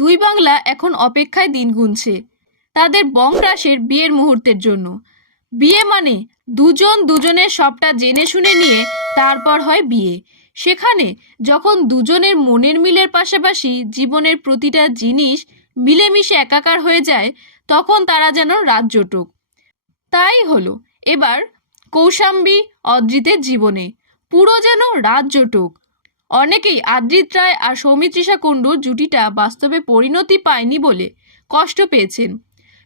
দুই বাংলা এখন অপেক্ষায় দিন গুনছে। তাদের বংরাসের বিয়ের মুহূর্তের জন্য। বিয়ে মানে দুজন দুজনের সবটা জেনে শুনে নিয়ে তারপর হয় বিয়ে। সেখানে যখন দুজনের মনের মিলের পাশাপাশি জীবনের প্রতিটা জিনিস মিলেমিশে একাকার হয়ে যায়, তখন তারা যেন রাজ্যটুক তাই হলো। এবার কৌশাম্বী, অদ্রিতের জীবনে পুরো যেন রাজ্যটুক অনেকেই আদ্রিত রায় আর সৌমিত্রিষা কুণ্ডুর জুটিটা বাস্তবে পরিণতি পায়নি বলে কষ্ট পেয়েছেন,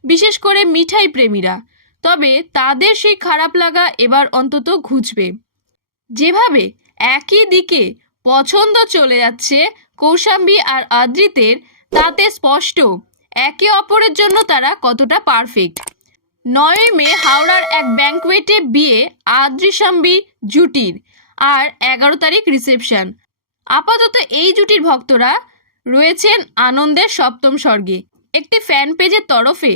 বিশেষ করে মিঠাই প্রেমীরা। তবে তাদের সেই খারাপ লাগা এবার অন্তত ঘুচবে। যেভাবে একই দিকে পছন্দ চলে যাচ্ছে কৌশাম্বী আর আদ্রিতের, তাতে স্পষ্ট একে অপরের জন্য তারা কতটা পারফেক্ট। নয়ই মে হাওড়ার এক ব্যাংকোয়েটে বিয়ে আদ্রিসাম্বী জুটির আর এগারো তারিখ রিসেপশন। আপাতত এই জুটির ভক্তরা রয়েছেন আনন্দের সপ্তম স্বর্গে। একটি ফ্যান পেজের তরফে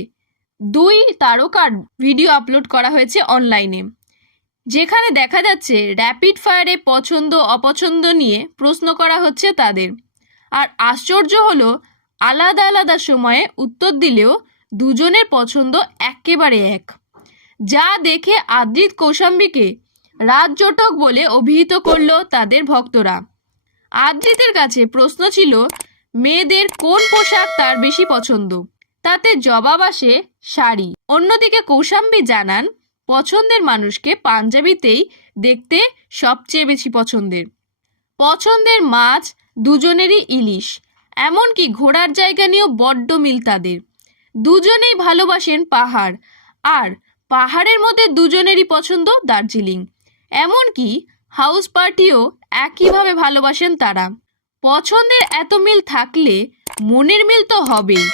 দুই তারকার ভিডিও আপলোড করা হয়েছে অনলাইনে যেখানে দেখা যাচ্ছে র্যাপিড ফায়ারে পছন্দ, অপছন্দ নিয়ে প্রশ্ন করা হচ্ছে তাদের। আর আশ্চর্য হলো, আলাদা আলাদা সময়ে উত্তর দিলেও দুজনের পছন্দ একেবারে এক। যা দেখে আদ্রিত কৌশাম্বীকে রাজজটক বলে অভিহিত করল তাদের ভক্তরা। আদ্রিতের কাছে প্রশ্ন ছিল, মেয়েদের কোন পোশাক তার বেশি পছন্দ? তাতে জবাব আসে, শাড়ি। অন্যদিকে কৌশাম্বী জানান, পছন্দের মানুষকে পাঞ্জাবিতেই দেখতে সবচেয়ে বেশি পছন্দের। পছন্দের মাছ দুজনেরই ইলিশ, এমনকি ঘোরার জায়গা নিয়েও বড্ড মিল তাদের। দুজনেই ভালোবাসেন পাহাড়, আর পাহাড়ের মধ্যে দুজনেরই পছন্দ দার্জিলিং। এমনকি হাউস পার্টিও একইভাবে ভালোবাসেন তারা। পছন্দের এত মিল থাকলে মনের মিল তো হবেই।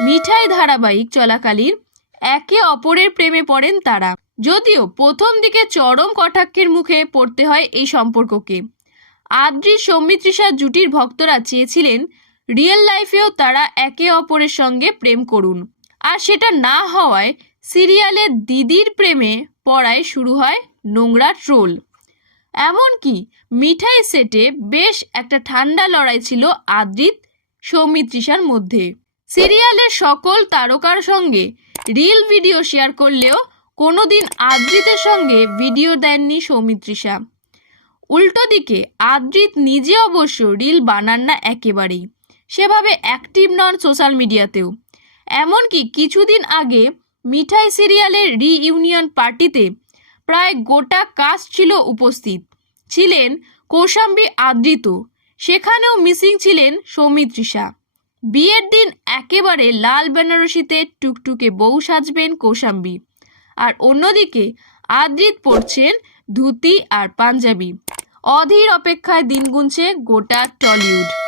মিঠাই ধারাবাহিক চলাকালীন একে অপরের প্রেমে পড়েন তারা। যদিও প্রথম দিকে চরম কটাক্ষের মুখে পড়তে হয় এই সম্পর্ককে। আদ্রি সৌমিত্রিষা জুটির ভক্তরা চেয়েছিলেন, রিয়েল লাইফেও তারা একে অপরের সঙ্গে প্রেম করুন। আর সেটা না হওয়ায় সিরিয়ালে দিদির প্রেমে পড়ায় শুরু হয় নোংরা ট্রোল এমনকি মিঠাই সেটে বেশ একটা ঠান্ডা লড়াই ছিল আদ্রিত সৌমিত্রিষার মধ্যে। সিরিয়ালের সকল তারকার সঙ্গে রিল ভিডিও শেয়ার করলেও কোনোদিন আদ্রিতের সঙ্গে ভিডিও দেননি সৌমিত্রিষা উল্টো দিকে আদ্রিত নিজে অবশ্য রিল বানান না একেবারেই। সেভাবে অ্যাক্টিভ নন সোশ্যাল মিডিয়াতেও। এমনকি কিছুদিন আগে মিঠাই সিরিয়ালের রিইউনিয়ন পার্টিতে প্রায় গোটা কাস্ট ছিল উপস্থিত। ছিলেন কৌশাম্বী আদৃত। সেখানেও মিসিং ছিলেন সৌমিত্রিষা বিয়ের দিন একেবারে লাল বেনারসিতে টুকটুকে বউ সাজবেন কৌশাম্বী। আর অন্যদিকে আদ্রিত পড়ছেন ধুতি আর পাঞ্জাবি। অধীর অপেক্ষায় দিন গুনছে গোটা টলিউড।